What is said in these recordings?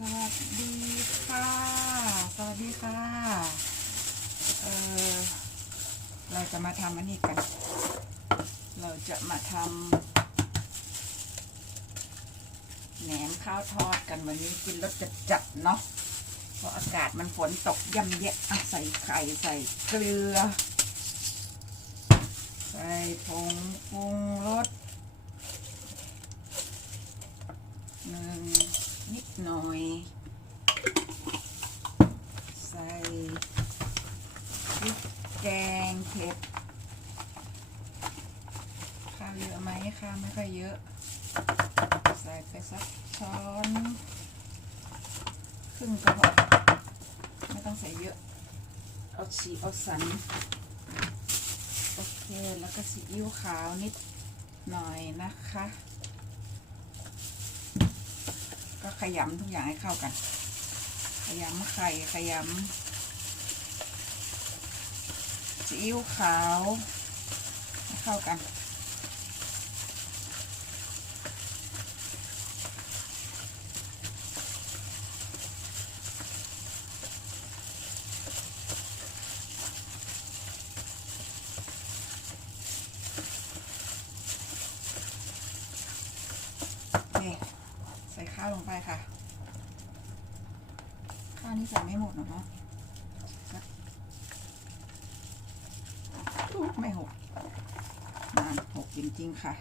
สวัสดีค่ะ สวัสดีค่ะ เออเราจะมาทำอันนี้กัน เราจะมาทำแหนมข้าวทอดกันวันนี้กินรสจัดจัดๆเนาะ เพราะอากาศมันฝนตกย่ำแย่ใส่ไข่ใส่เกลือ ใส่ผงปรุงรสหนึ่ง นิดหน่อย ใส่พริกแกงเผ็ด ข้าวเยอะไหมข้าวไม่ค่อยเยอะ ใส่ไปสักช้อนครึ่งก็พอไม่ต้องใส่เยอะ เอาฉีเอาสัน โอเค แล้วก็ซีอิ๊วขาวนิดหน่อยนะคะ ก็ขยำทุกอย่างให้เข้ากัน ขยำไข่ขยำซีอิ๊วขาวให้เข้ากันใส่ข้าวลงไปค่ะ ข้าวนี่ใส่ไม่หมดหรอกเนาะสักไม่หกนานหกจริง ๆ ค่ะ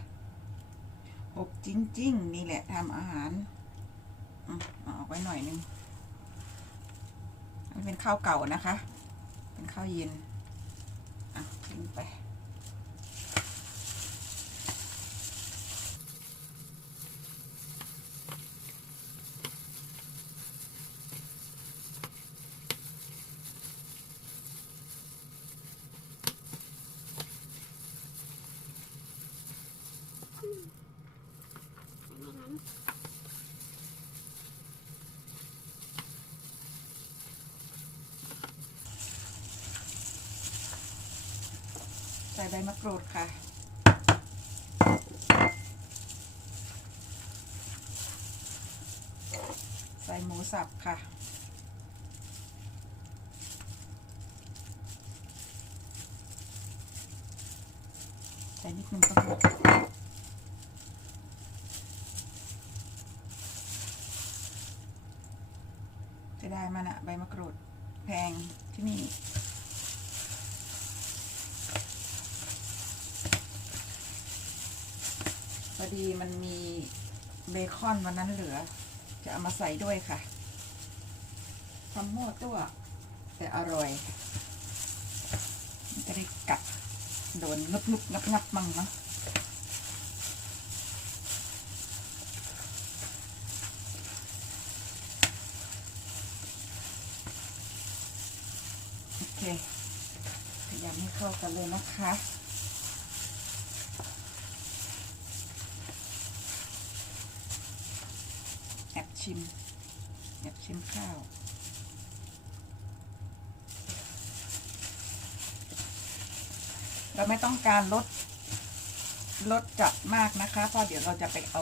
หกจริง ๆ นี่แหละทำอาหารอืมเอาออกไว้หน่อยนึงอันนเป็นข้าวเก่านะคะ เป็นข้าวเย็น อะทิ้งไป ใส่ใบมะกรูดค่ะ ใส่หมูสับค่ะใส่นิดนึงก็พอจะได้มันอะใบมะกรูดแพงที่นี่ อดีมันมีเบคอนวันนั้นเหลือ จะเอามาใส่ด้วยค่ะทำหม้อตัว แต่อร่อยมันจะได้กัดโดนงึบงึบงับงับมั่งเนาะโอเคพยายามให้เข้ากันเลยนะคะ แอบ ชิมแอบชิมข้าวเราไม่ต้องการลดลดจัดมากนะคะ เพราะเดี๋ยวเราจะไปเอา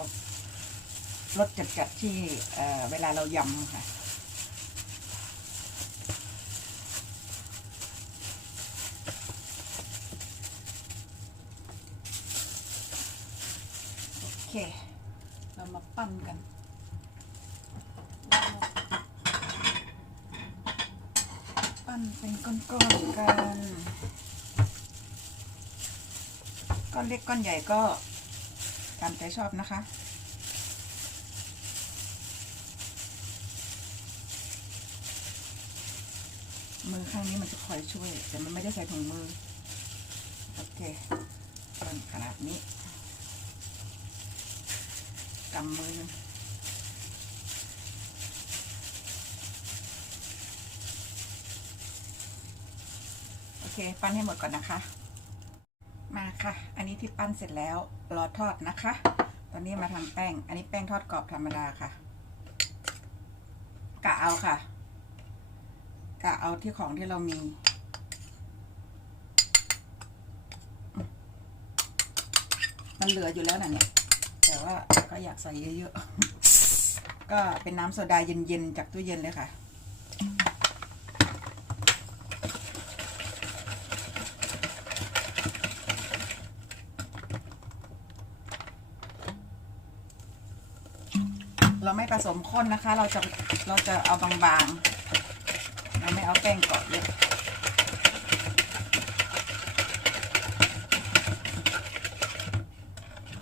รสจัดๆที่เเวลาเรายำค่ะ โอเค เรามาปั้นกันเป็น ก้อนกัน ก้อนเล็กก้อนใหญ่ก็ตามใจชอบนะคะมือข้างนี้มันจะคอยช่วย แต่มันไม่ได้ใส่ถุงมือ โอเคก้อนขนาดนี้กำมือหนึ่ง เค ปั้นให้หมดก่อนนะคะ มาค่ะ อันนี้ที่ปั้นเสร็จแล้วรอทอดนะคะ ตอนนี้มาทำแป้ง อันนี้แป้งทอดกรอบธรรมดาค่ะ กะเอาค่ะ กะเอาที่ของที่เรามีมันเหลืออยู่แล้วนะเนี่ย แต่ว่าก็อยากใส่เยอะๆ ก็เป็นน้ำโซดาเย็นๆ จากตู้เย็นเลยค่ะ เราไม่ผสมข้นนะคะ เราจะเราจะเอาบางๆ เราไม่เอาแป้งเกาะเยอะ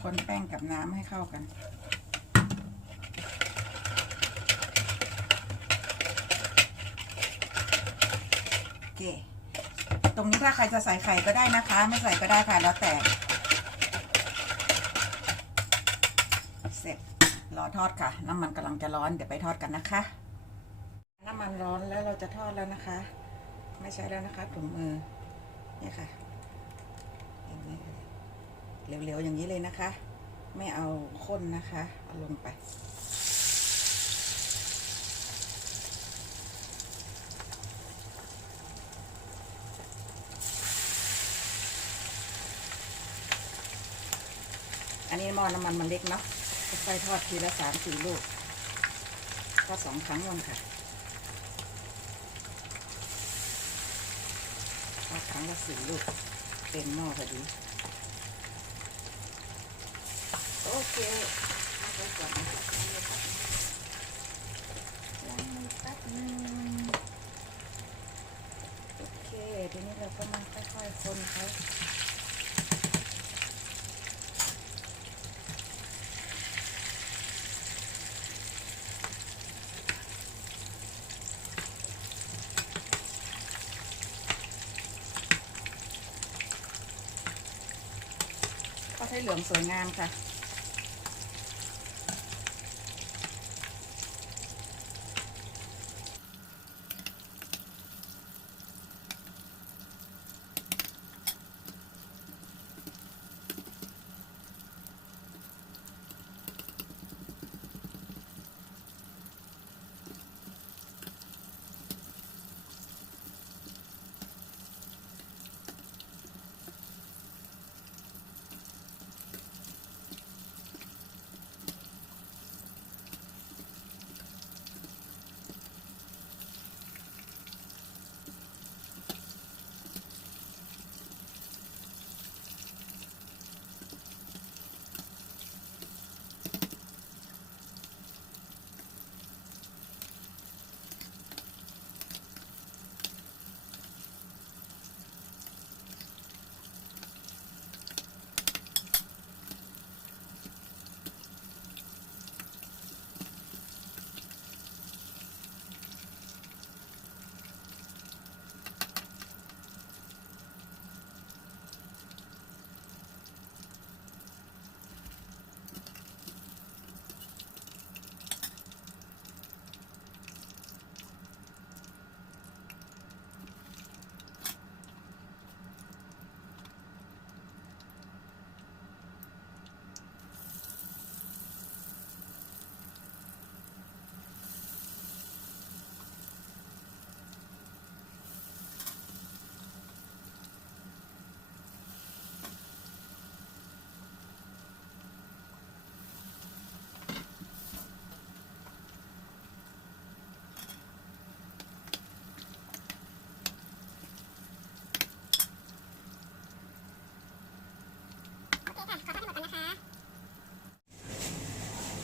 คนแป้งกับน้ำให้เข้ากันโอเคตรงนี้ถ้าใครจะใส่ไข่ก็ได้นะคะ ไม่ใส่ก็ได้ค่ะแล้วแต่เสร็จ รอทอดค่ะ น้ำมันกำลังจะร้อนเดี๋ยวไปทอดกันนะคะ น้ำมันร้อนแล้วเราจะทอดแล้วนะคะ ไม่ใช้แล้วนะคะถุงมือเนี่ยค่ะอย่างนี้เลยเหลวๆอย่างนี้เลยนะคะ ไม่เอาข้นนะคะเอาลงไปอันนี้หม้อน้ำมันมันเล็กเนาะ ค่อยๆทอดทีละสามสี่ลูกทอดสองครั้งวันค่ะทอดครั้งละสี่ลูกเต็มหม้อพอดี โอเคเอาไปก่อนล้างมือแป๊บนึงโอเคทีนี้เราก็มาค่อยๆคนเขา ให้เหลืองสวยงามค่ะ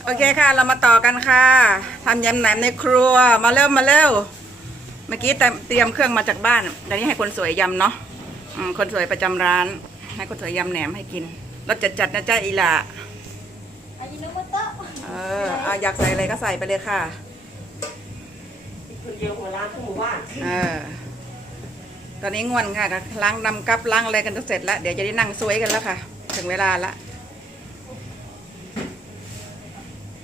โอเคค่ะ เรามาต่อกันค่ะทำยำแหนมในครัวมาเร็วมาเร็วเมื่อกี้เตรียมเตรียมเครื่องมาจากบ้านตอนนี้ให้คนสวยยำเนาะอืมคนสวยประจำร้าน ให้คนสวยยำแหนมให้กินรสจัดๆนะจ๊ะอีหล่าอายิโนโมโตะเอออะอยากใส่อะไรก็ใส่ไปเลยค่ะคนเดียวหัวร้านทั้งหมู่บ้านเออตอนนี้ง่วนค่ะก็ล้างนำกับล้างอะไรกันจะเสร็จแล้วเดี๋ยวจะได้นั่งสวยกันแล้วค่ะ ถึงเวลาละ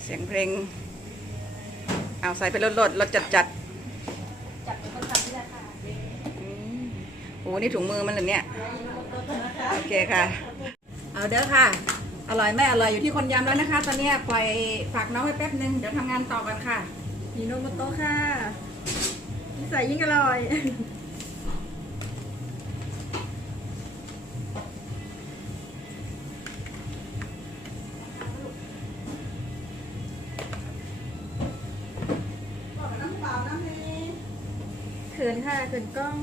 เสียงเพลง เอาใส่ไปลดๆรสจัดจัดจับเป็นคนทำนี่แหละค่ะๆอืมโอ้นี่ถุงมือมันเหรอเนี่ย โอเคค่ะ เอาเด้อค่ะ อร่อยไม่อร่อยอยู่ที่คนยำแล้วนะคะ ตอนเนี้ยปล่อยฝากน้องไว้แป๊บนึง เดี๋ยวทำงานต่อกันค่ะยิโนโมโตะค่ะนิสัยยิ่งอร่อย เขินกล้อง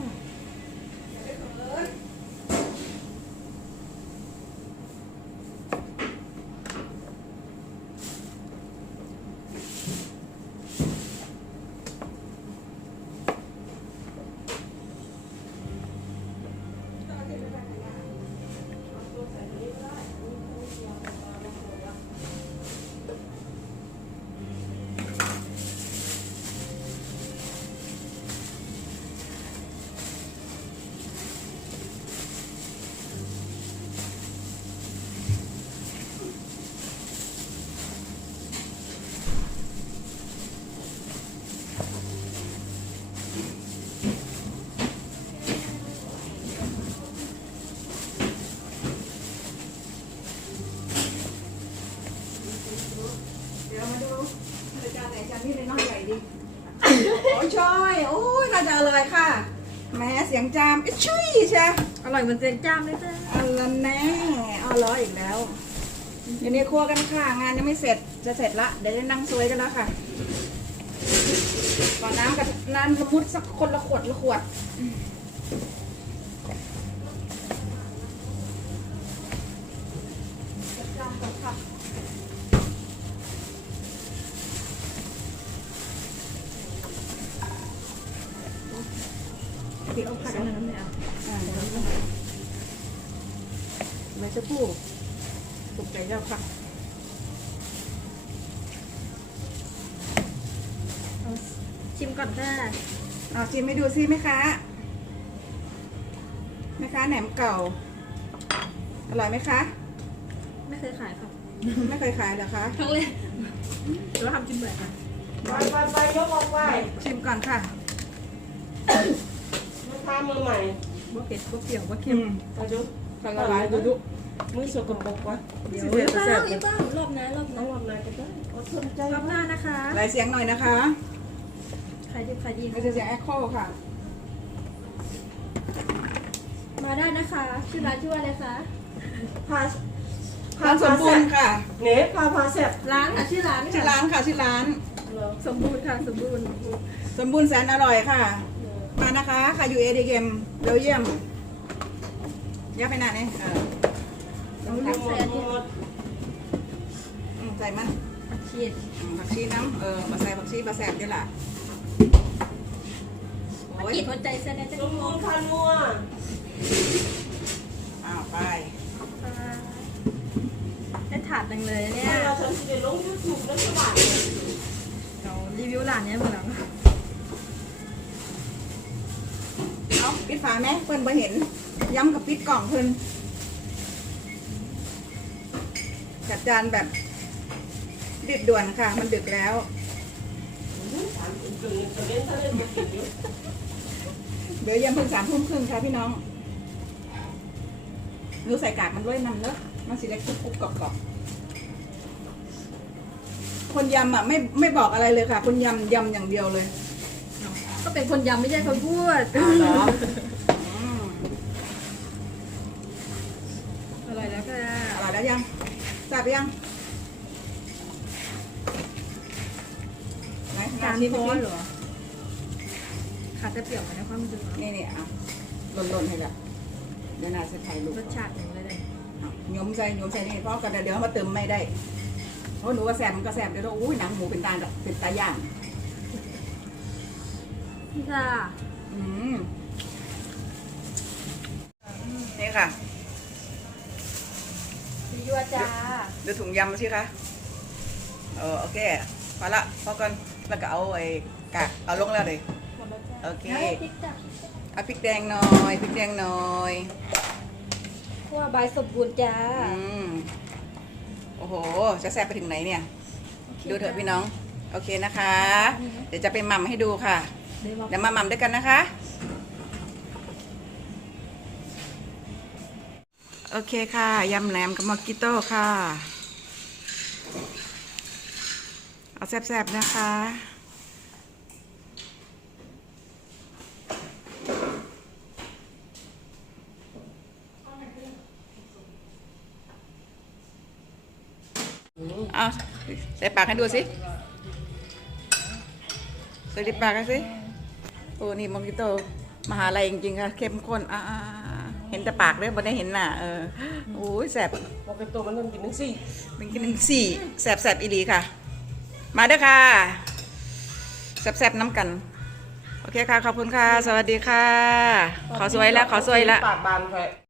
เดี๋ยวมาดูจานไหนจานนี้เลยน้อยใหญ่ดี โอ้ยช่อยโอ้ยน่าจะอร่อยค่ะแหม้ เสียงจามอิชุยใช่อร่อยเหมือนเจนจ้ามเลยจ้าอันละแน่เอาล้ออีกแล้วเดี๋ยวนี้ครัวกันค่ะ งานยังไม่เสร็จจะเสร็จละเดี๋ยวจะนั่งซวยกันแล้วค่ะก่อนน้ำกับน้ำละมุดสักคนละขวดละขวด พี่เอาผักอันนั้นเลยอะอ่าเดี๋ยวไม่จะพูดถูกใจเจ้าค่ะเอาชิมก่อนค่ะเอาชิมให้ดูซิไหมคะไหมคะแหนมเก่า อร่อยไหมคะ ไม่เคยขายค่ะไม่เคยขายเหรอคะครั้งแรกหรือว่าทำกินเบื่อค่ะไปไปไปยกออกไปชิมก่อนค่ะ ลูกค้ามือใหม่บ่เผ็ดบ่เปรี้ยวบ่เค็อืมมไปดูขอละลายดูดูมือสกปรกวะเดี๋ยวเดี๋ยวบ้างอีบ้างรอบนะรอบต้นะองรำนายก็ได้อดทนใจรอบหน้านะคะลายเสียงหน่อยนะคะขายดีขายดีไม่ใช่เสียงแอคโคค่ะ มาได้นะคะชื่อร้านชื่อว่าอะไรคะพาร้านสมบูรณ์ค่ะเน่พาพาแซ่บร้านค่ะชื่อร้านชื่อร้านค่ะชื่อร้านเหรอสมบูรณ์ค่ะสมบูรณ์ สมบูรณ์แสนอร่อยค่ะ มานะคะค่ะอยู่เอเดเกมเบลเยียมยับไปหน้านี่เออหมดหมดหมดอืมใส่มันผักชีสอืมผักชีน้ำเออมาใส่ผักชีมาแสบด้วยล่ะผักโอ้ยชีหัวใจเส้นได้สจะมบูรณ์พานัวอ้าวไปได้ถาดหนึ่งเลยเนี่ยถ้าเราฉันจะลงยูทูบแล้วสบายเรารีวิวร้านเนี้ยเหมือนเร ฝาไหมเพิ่นบ่เห็นย้ำกับปิดกล่องเพิ่นจัดจานแบบดิดด่วนค่ะ มันดึกแล้ว เดี๋ยวยังเพิ่งสามทุ่มครึ่งค่ะพี่น้องดูใส่กากมันด้วยนำเนอะมันสีเล็กกรุบกรุบกรอบกรอบคนยำอะไม่ไม่บอกอะไรเลยค่ะ คนยำยำอย่างเดียวเลย เป็นคนยำไม่ใช่คนพูดอ้าวเหรออืมอร่อยแล้วค่ะอร่อยแล้วยังทราบยังไหนจานชิมพอสิเหรอขาดแต่เปรี้ยวมาในความจริงนี่นี่อะหล่นๆให้ละเดี๋ยวนาจะถ่ายรูปรสชาติหนึ่งเลยเลยอะโยมใส่โยมใส่นี่เพราะกันเดี๋ยวมาเติมไม่ได้เพราะหนูก็แสบมันก็แสบเดี๋ยวเราอุ้ยหนังหมูเป็นตาเป็นตาย่าง พี่ค่ะอืมนี่ค่ะพี่ยัวจ้าดูถุงยำสิคะเออโอเคพอละพอก่อนแล้วก็เอาไอ้กากเอาลงแล้วเลยหมดแล้วจ้าโอเคพริกจ้ะเอาพริกแดงหน่อยพริกแดงหน่อยคั่วใบสมบูรณ์จ้าอืมโอ้โห จะแซ่บไปถึงไหนเนี่ย ดูเถอะพี่น้อง โอเคนะคะ เดี๋ยวจะไปหม่ำให้ดูค่ะ เดี๋ยวมาเดี๋ยวมาหม่ำด้วยกันนะคะ โอเคค่ะ ยำแหนมกับมอกิโต้ค่ะ เอาแซ่บๆนะคะเอาใส่ปากให้ดูสิใส่ปากกันสิ อ้นี่มอกิโตมหาลัยจริงๆค่ะเข้มข้นอ่าๆเห็นแต่ปากเลยบ่ได้เห็นหน้าเออโอ้ยแสบพอเป็นตัวมันต้องกินทั้งสี่เป็นกินหนึ่งสี่แสบแสบอีหลีค่ะ มาเด้อค่ะแสบแสบน้ำกัน โอเคค่ะ ขอบคุณค่ะ สวัสดีค่ะ ขอสวยแล้ว ขอสวยแล้วปากบานแค่